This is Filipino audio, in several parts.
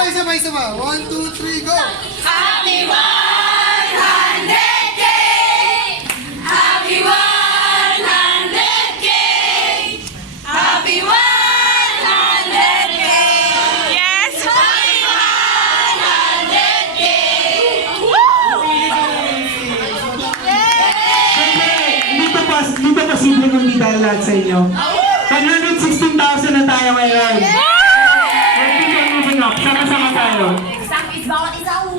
Isa pa. 1, 2, 3, go! Happy 100K! Happy 100K! Happy 100K! Yes! Happy 100K! Hindi pa posible kung hindi dahil lahat sa inyo. 116,000 na tayo ngayon. Sama-sama tayo. Sakit bawat isang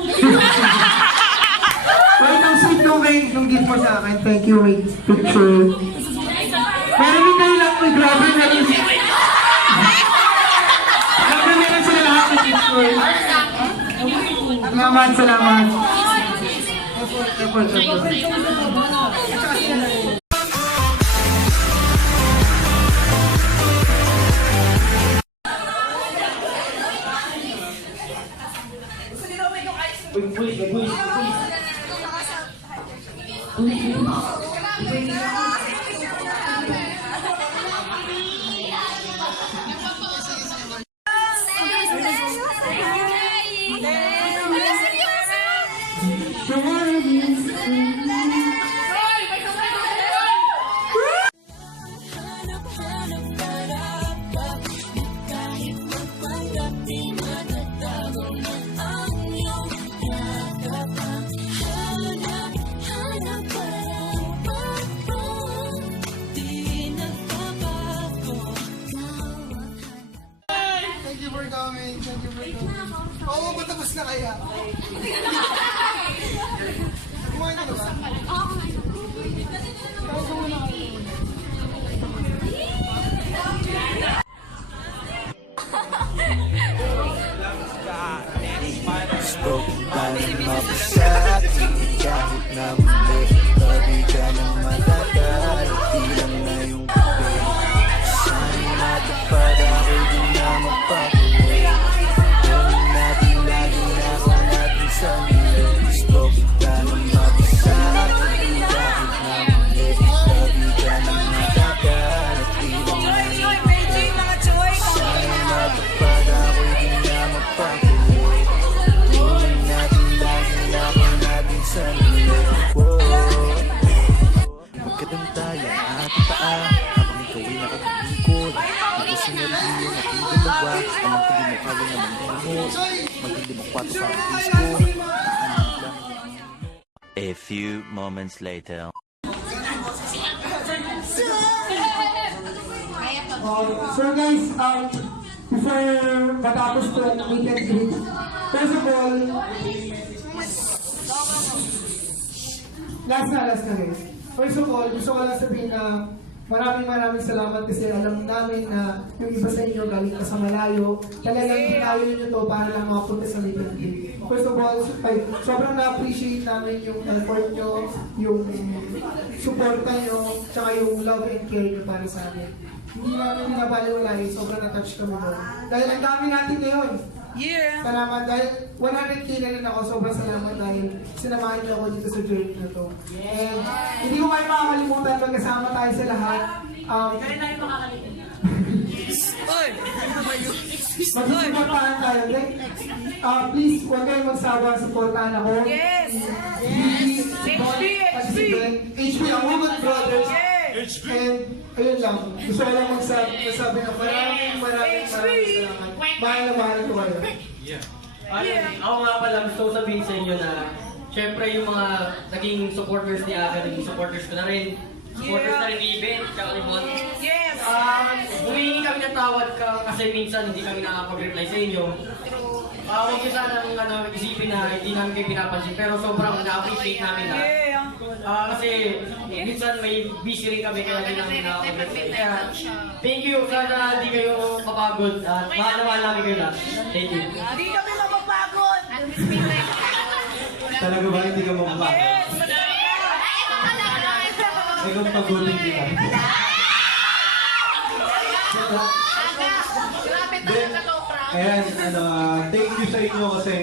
Well, ang sweet nung gift mo sa akin. Thank you, wait. Picture. Maraming kayo lang. May grabe na rin. Grabe na rin sila lahat ng picture. Salamat. Thank you for coming. Oo, matapos na kaya. Kumain ka na ba? Kain ka muna kayo. Spoken by ng mabasa kahit na muli Babi ka ng matagal Ilang na yung gabi Saan matupad ako di na magpakuwi Gawin natin lagi na ako natin sa muli Spoken ka ng mabasa kahit na muli Babi ka ng matagal Ilang na yung gabi Saan matupad ako di na magpakuwi Magkadantayan ang ating paa Habang ikaw ay nakakabikod Tapos ang narinig yung aking dalawa Amang tigil mo kawin naman mo Magdilim ang kwato sa aking disco A few moments later. So guys, before matapos ko ang meet and greet, first of all, last na guys. First of all, gusto ko lang sabihin na maraming salamat kasi alam namin na yung iba sa inyo galing ka sa malayo. Talagang hinayo nyo to para lang makapunta sa meet and greet. First of all, sobrang na-appreciate namin yung effort nyo, yung suporta nyo, tsaka yung love and care nyo para sa amin. Hindi namin pinapaliwalay, sobrang na-touch kami doon. Dahil ang dami natin ngayon. Yeah. Salamat dahil 100K na rin ako, sobrang salamat dahil sinamahan niyo ako dito sa journey na to. And hindi ko kayo makakalimutan, magkasama tayo sa lahat. Kaya na yung makakalimutan. Magsusuportahan tayo, okay? Please, huwag kayong magsawa, supportahan ako. Yes! HP, ang Hugot Brothers. And ayun lang, gusto ko lang magsabi na maraming salamat. Mahal ko kayo. Ako nga pala gusto ko sabihin sa inyo na syempre yung mga naging supporters ni Aga, naging supporters ko na rin. Supporters na rin ni Event, tsaka ni Bon. Yes! Humingi kami ng tawad kasi minsan hindi kami nakapag-reply sa inyo. Huwag nyo sanang isipin na hindi namin kayo pinapansin, pero sobrang na-appreciate namin na. Kasi minsan may busy rin kami kaya hindi namin nakapag-reply. Kaya thank you, sana hindi kayo mapagod at mahal na mahal namin kayo lahat. Thank you. Hindi kami mapapagod! Talaga ba hindi ka mapapagod? Ay, kung pagutin kita. Ayan, thank you sa inyo kasi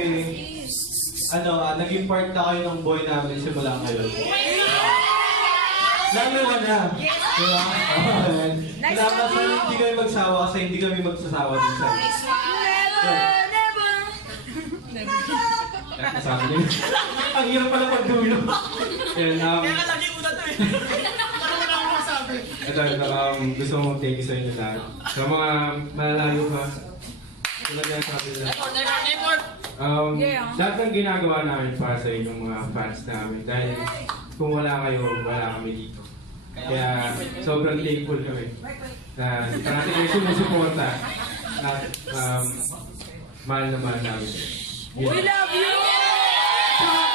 naging part na kayo ng boy namin simula ngayon. Lalo na. Diba? Salamat sa hindi kayo magsawa kasi hindi kami magsasawa din sa inyo. Kasama niyo. Ang hirap pala pagdulo. Yan, lagi ko na to eh. Parang wala akong masabi. ito, gusto mong thank you sa inyo lahat. Sa mga malalayo pa, tulad yan sabi nila. Lahat ng ginagawa namin para sa inyong mga fans namin. Dahil kung wala kayo, wala kami dito. Kaya sobrang thankful kami na parati kayo sumusuporta at mahal na mahal namin. We love you!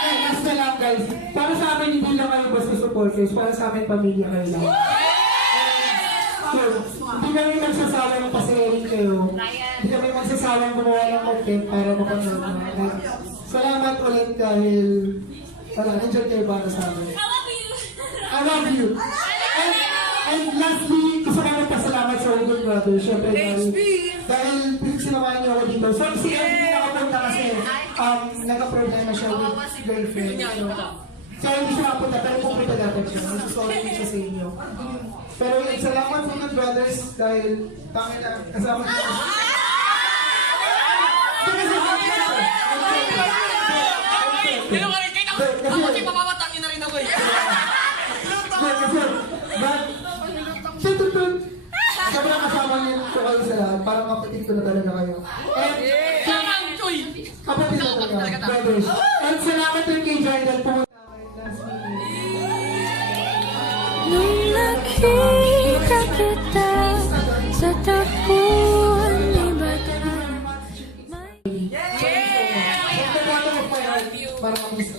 Last na lang guys, para sa amin hindi lang kayo basta supporters, para sa amin pamilya kayo lang. So, hindi kami magsasawang ng pasayarin kayo. Hindi kami magsasawang gumawa ng content para mapanood na. Salamat ulit dahil nandiyan kayo para sa amin. I love you! And lastly, gusto ko magpasalamat sa Udon Brothers. Siyempre dahil sinamahan niyo ako dito. So si Andy nakapunta kasi nagka-problema siya with girlfriend. Kaya hindi siya nakapunta pero pupunta dapat siya. Sorry siya sa inyo. Pero salamat sa Udon Brothers dahil tangin na kasama niyo. Kasi mamamatangin na rin ako eh. Sobrang kasama niyo ko kayo sa lahat. Parang kapatid ko na talaga kayo. And kapatid ko talaga, brothers. And salamat din kay Jordan pumunta kayo last Nung nakita kita sa tapuan ni Bataan. para mag-isa.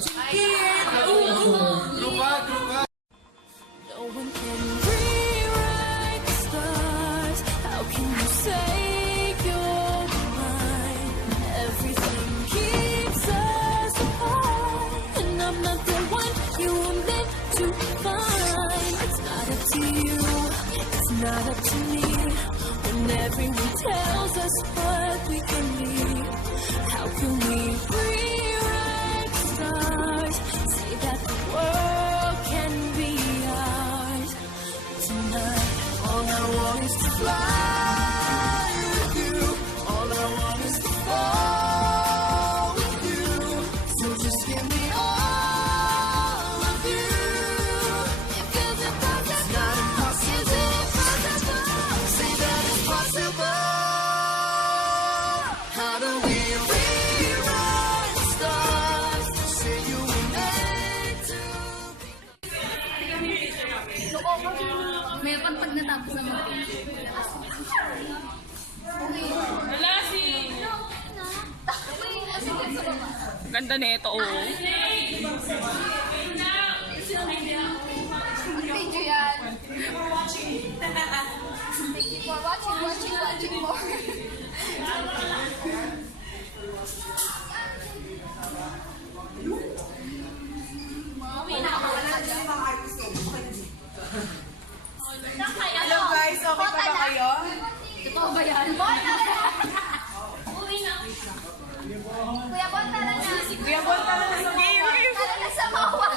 No one can rewrite the stars. How can you say you're mine? Everything keeps us apart, and I'm not the one you were meant to find. It's not up to you, it's not up to me. When everyone tells us what we can be, how can we rewrite the stars? Say that the world can be ours tonight. All I want is to fly with you. All I want is to fall with you. So just give me all of you. It feels impossible. It's not impossible. Is it impossible? Say that it's possible. How do we rewrite the stars? Say you were meant to be. May pag natapos na Ganda nito, oh. video yan. Thank you for watching more. Hello guys, okay pa ba kayo? Totoo ba yan? Bon, tara na! Uwi na. Kuya Bon, tara na. Kuya Bon, tara na sa game. Tara na sa mawa.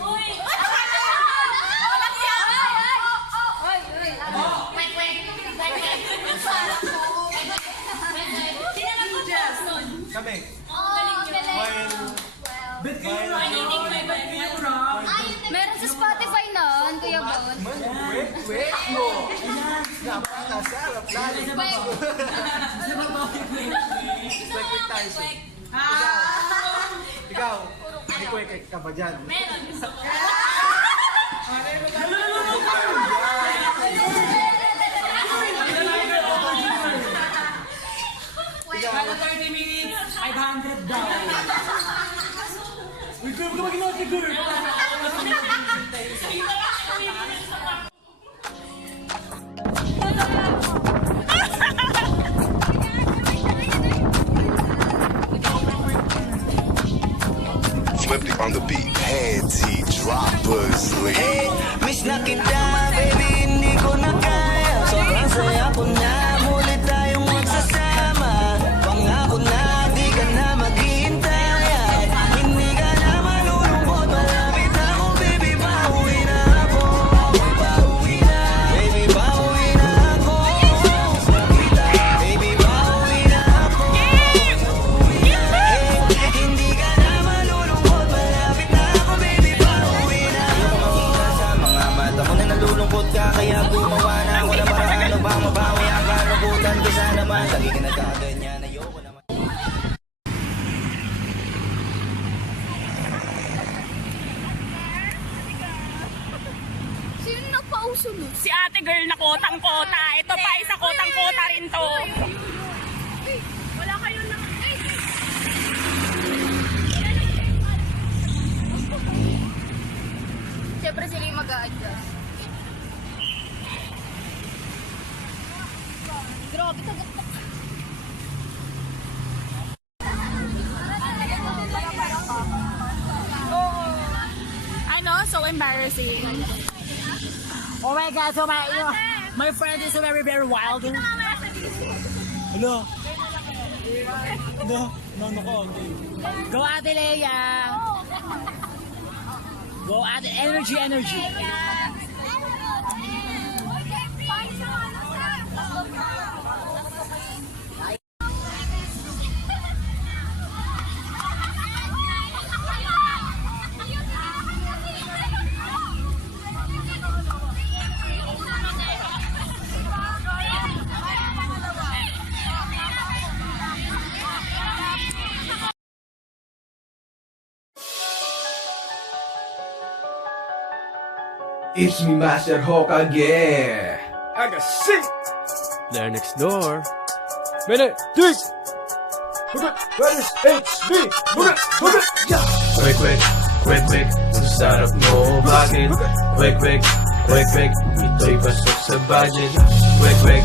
Uy! Walang yan! Wait. Tinanong ko Jess. Kami. Oh, galing. Meron sa Spotify nun, Kuya Bon. Wait mo. Napakasarap lalo. Like Mike Tyson. Ikaw, hindi ko ka ba dyan? Meron. Kada 30 minutes, 500 daw. Uy, girl, huwag ka mag-inot si girl. Swifty on the beat, panty droppers, Hey, miss na kita, baby, hindi ko na kaya. Sobrang saya ko na, muli tayong magsasama. Pangako na, di ka na maghihintay. At hindi ka na malulungkot, malapit ako, baby, pauwi na ako. Pauwi na, baby, pauwi na ako. Kita, baby, ganyan, ayoko naman. Sino nagpauso nun? Si ate girl na kotang-kota. Ito pa, isa kotang-kota rin to. Wala kayo na. Siyempre sila yung mag-a-adjust. Grabe, tagaktak. Ano? So embarrassing. Oh my God, so my friend is very, very wild. Hello? Go Ate Leia! Go Ate, energy. It's me, Master Hokage. I got sick. There next door. Benedict. Where is HB? Yeah. Quick, ang sarap mo, bakit? Quick, ito'y pasok sa budget. Quick,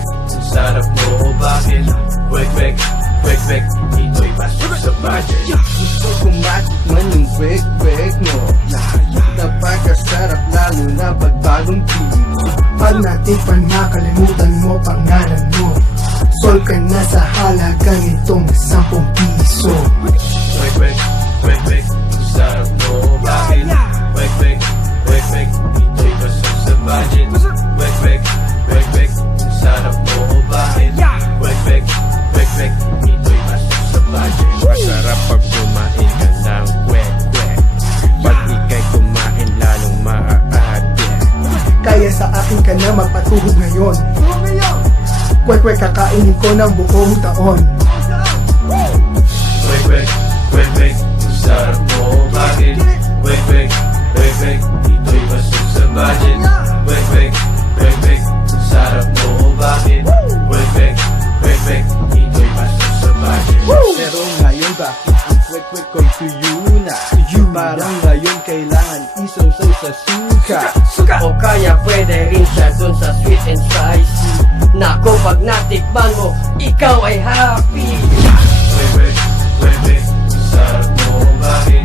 ang sarap mo, bakit? Quick, ito'y pasok sa budget. Gusto ko matikman yung quick mo. Napakasarap lalo na pagbagong piso. Pag natikpan makalimutan mo pangalan mo. Solve ka na sa halagang itong 10 piso. Quick, ang sarap mo, bakit? Quick, ito'y pasok sa budget. Quick, ang sarap mo, bakit? Quick, ito'y pasok sa budget. Masarap pag kumain ka ng quick. Pag ika'y kumain lalong maaate. Kaya sa akin ka na magpatuhog ngayon. Kwek kakainin ko ng buong taon. Quick, ang sarap mo, bakit? Quick, ito'y pasok sa budget. Quick, ang sarap mo, bakit? Quick, ito'y pasok sa budget. Pero ngayon bakit ang quick ko'y tuyo na? Parang ngayon kailangan isaw-saw sa suka. O kaya pwede rin siya dun sa sweet and spicy. Nako, pag natikman mo, ikaw ay happy. Quick, ang sarap mo, bakit?